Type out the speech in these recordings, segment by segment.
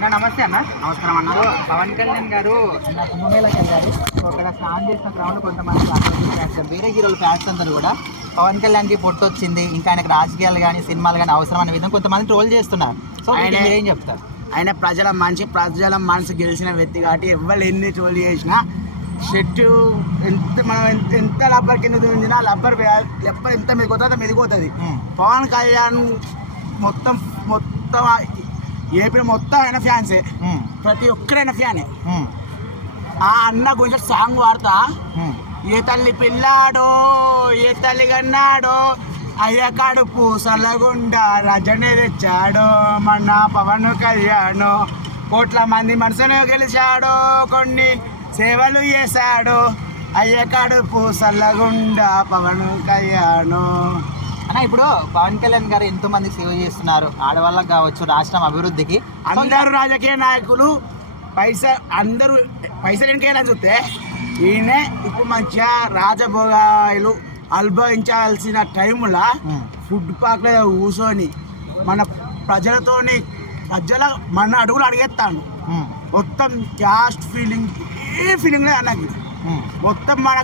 అన్న నమస్తే అన్న. నమస్కారం అన్న. పవన్ కళ్యాణ్ గారు కుంభమేళకి వెళ్ళారు. సో అక్కడ స్నానం చేసిన క్రౌడ్ కొంతమంది ఫ్యాన్స్, వేరే హీరోల ఫ్యాన్స్ అందరూ కూడా పవన్ కళ్యాణ్కి పొట్టు వచ్చింది, ఇంకా ఆయనకు రాజకీయాలు కానీ సినిమాలు కానీ అవసరం అనే విధంగా కొంతమంది ట్రోల్ చేస్తున్నారు. సో ఆయన ఏం చెప్తారు? ఆయన ప్రజల మనసు గెలిచిన వ్యక్తి కాబట్టి ఎవరు ఎన్ని ట్రోల్ చేసినా షర్టు మనం ఎంత లబ్బర్ కింద చూపించినా లబ్బర్ ఎంత మెదిపోతుంది మెదిపోతుంది. పవన్ కళ్యాణ్ మొత్తం ఏపీ మొత్తం ఆయన ఫ్యాన్సే, ప్రతి ఒక్కరైనా ఫ్యానే. ఆ అన్న గురించి సాంగ్ వాడతా, ఏ తల్లి పిల్లాడో ఏ తల్లి కన్నాడో అయ్య కడుపు సల్లగుండా రజనే తెచ్చాడో మన పవన్ కళ్యాణ్, కోట్ల మంది మనసును గెలిచాడో కొన్ని సేవలు చేశాడు అయ్య కడుపు సల్లగుండా పవన్ కళ్యాణ్. అన్న ఇప్పుడు పవన్ కళ్యాణ్ గారు ఎంతో మంది సేవ చేస్తున్నారు, ఆడవాళ్ళకి కావచ్చు, రాష్ట్రం అభివృద్ధికి. అందరూ రాజకీయ నాయకులు అందరూ పైసలు ఎన్నికైనా చూస్తే ఈయన ఇప్పుడు మంచిగా రాజభోగాలు అనుభవించాల్సిన టైంలో ఫుడ్ పార్క్ లో కూర్చొని మన మన అడుగులు అడిగేస్తాను. మొత్తం క్యాస్ట్ ఫీలింగ్ ఏ ఫీలింగ్ లేదు అన్నకి, మొత్తం మన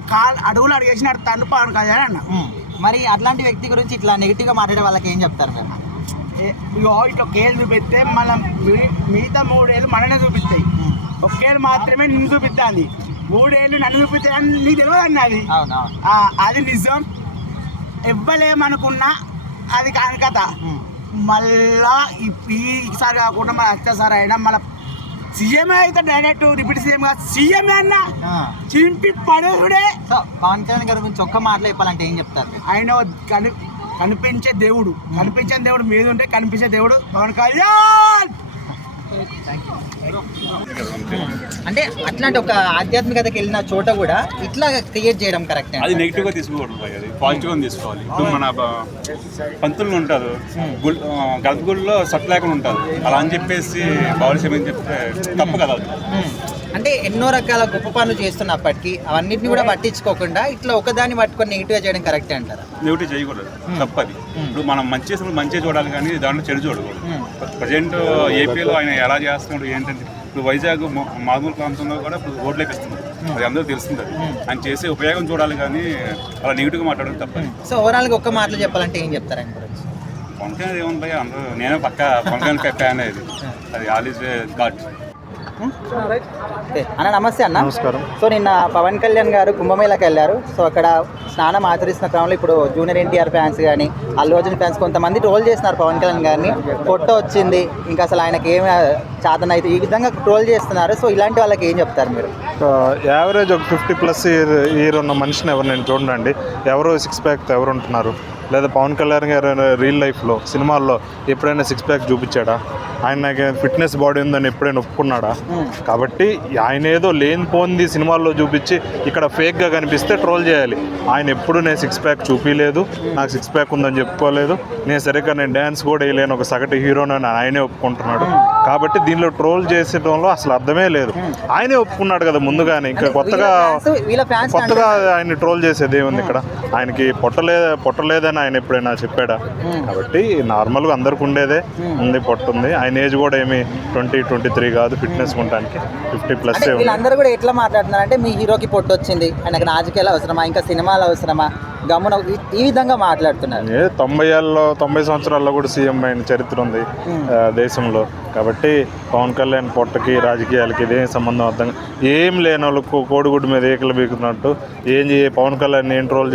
అడుగులు అడిగేసి నడుతాను పవన్ కళ్యాణ్ అన్న. మరి అట్లాంటి వ్యక్తి గురించి ఇట్లా నెగిటివ్గా మాట్లాడే వాళ్ళకి ఏం చెప్తారు మేము? ఇట్లా కేళ్ళు చూపిస్తే మనం మిగతా 3 ఏళ్ళు మననే చూపిస్తాయి, ఒకేళ్ళు మాత్రమే నిన్ను చూపిస్తుంది. 3 ఏళ్ళు నన్ను చూపిస్తాయని నీకు తెలియదు అన్న. అది నిజం. ఇవ్వలేమనుకున్నా అది కాని కథ. మళ్ళా ఈసారి కాకుండా మన అత్యాసారి అయినా మన సీఎంఏ అయితే డైరెక్ట్ డిప్యూటీ సీఎం సీఎంఏ అన్న చింపి పడేసుడే. పవన్ కళ్యాణ్ గారి గురించి ఒక్క మాటలో చెప్పాలంటే ఏం చెప్తారు? ఆయన కనిపించే దేవుడు మీద ఉంటే కనిపించే దేవుడు పవన్ కళ్యాణ్. అంటే అట్లాంటి ఒక ఆధ్యాత్మికతకి వెళ్ళిన చోట కూడా ఇట్లా క్రియేట్ చేయడం కరెక్ట్? అది నెగిటివ్ గా తీసుకోకూడదు, అది పాజిటివ్ గా తీసుకోవాలి. ఇప్పుడు మన పంతులు ఉంటారు, గర్భగుడిలో సట్ లేకుండా ఉంటారు, అలా అని చెప్పేసి బావలిసేమని చెప్తే తప్పు కదా. అంటే ఎన్నో రకాల గొప్ప పనులు చేస్తున్నప్పటికీ అవన్నిటిని కూడా పట్టించుకోకుండా ఇట్లా ఒకదాన్ని పట్టుకొని నెగిటివ్ చేయడం కరెక్ట్ అంటారా? నెగిటివ్ చేయకూడదు, తప్పది. ఇప్పుడు మనం మంచి చేసినప్పుడు మంచిగా చూడాలి, కానీ దాంట్లో చెడు చూడకూడదు. ప్రజెంట్ ఏపీలో ఆయన ఎలా చేస్తున్నాడు ఏంటంటే, ఇప్పుడు వైజాగ్ మామూలు ప్రాంతంలో కూడా ఇప్పుడు రోడ్లు వేపిస్తున్నారు, అది అందరూ తెలుస్తుంది. ఆయన చేసే ఉపయోగం చూడాలి, కానీ అలా నెగిటివ్గా మాట్లాడడం తప్పది. సో ఓవరాల్గా ఒక్క మాటలు చెప్పాలంటే ఏం చెప్తారు ఆయన గురించి? పవన్ కళ్యాణ్ ఏముంటాయి, అందరూ నేనే పక్క పవన్ కళ్యాణ్ ఫ్యాన్. అది ఆల్ ఈజ్ గాడ్. అన్న నమస్తే అన్న. నమస్కారం. సో నిన్న పవన్ కళ్యాణ్ గారు కుంభమేళకి వెళ్ళారు. సో అక్కడ స్నానం ఆచరిస్తున్న క్రమంలో ఇప్పుడు జూనియర్ ఎన్టీఆర్ ఫ్యాన్స్ కానీ అల్లు అర్జున్ ఫ్యాన్స్ కొంతమంది ట్రోల్ చేస్తున్నారు పవన్ కళ్యాణ్ గారిని. పొట్ట వచ్చింది, ఇంకా అసలు ఆయనకి ఏమి చాతన అయితే ఈ విధంగా ట్రోల్ చేస్తున్నారు. సో ఇలాంటి వాళ్ళకి ఏం చెప్తారు మీరు? యావరేజ్ ఒక 50+ ఇయర్ ఉన్న మనిషిని ఎవరు నేను చూడండి, ఎవరో 6 ప్యాక్ ఎవరు ఉంటున్నారు? లేదా పవన్ కళ్యాణ్ గారు రియల్ లైఫ్లో సినిమాల్లో ఎప్పుడైనా 6 ప్యాక్ చూపించాడా? ఆయన నాకు ఫిట్నెస్ బాడీ ఉందని ఎప్పుడైనా ఒప్పుకున్నాడా? కాబట్టి ఆయన ఏదో లేనిపోంది సినిమాల్లో చూపించి ఇక్కడ ఫేక్గా కనిపిస్తే ట్రోల్ చేయాలి. ఆయన ఎప్పుడు నేను 6 ప్యాక్ చూపించలేదు, నాకు 6 ప్యాక్ ఉందని చెప్పుకోలేదు, నేను డ్యాన్స్ కూడా వేయలేను ఒక సగటు హీరోని ఆయనే ఒప్పుకుంటున్నాడు. కాబట్టి దీనిలో ట్రోల్ చేసడంలో అసలు అర్థమే లేదు. ఆయనే ఒప్పుకున్నాడు కదా ముందుగానే, ఇంకా కొత్తగా ఆయన ట్రోల్ చేసేది ఏముంది ఇక్కడ? ఆయనకి పొట్టలేదని ఆయన ఎప్పుడైనా చెప్పాడా? కాబట్టి నార్మల్గా అందరికి ఉండేదే ఉంది, పొట్టు ఉంది. ఆయన ఏజ్ కూడా ఏమి 20-23 కాదు ఫిట్నెస్ ఉండడానికి, 50+. వీళ్ళందరూ కూడా ఎట్లా మాట్లాడుతున్నారు అంటే, మీ హీరోకి పొట్టు వచ్చింది, ఆయనకు రాజకీయాలు అవసరమా, ఇంకా సినిమాలు అవసరమా, గమ్మున ఈ విధంగా మాట్లాడుతున్నారు. 90 సంవత్సరాల్లో కూడా సీఎం అయిన చరిత్ర ఉంది దేశంలో. కాబట్టి పవన్ కళ్యాణ్ పొట్టకి రాజకీయాలకి ఇదేం సంబంధం అర్థం ఏం లేని వాళ్ళకు కోడిగుడ్డు మీద ఏకలు బీకుతున్నట్టు పవన్ కళ్యాణ్ ఏం ట్రోల్ చేయాలి?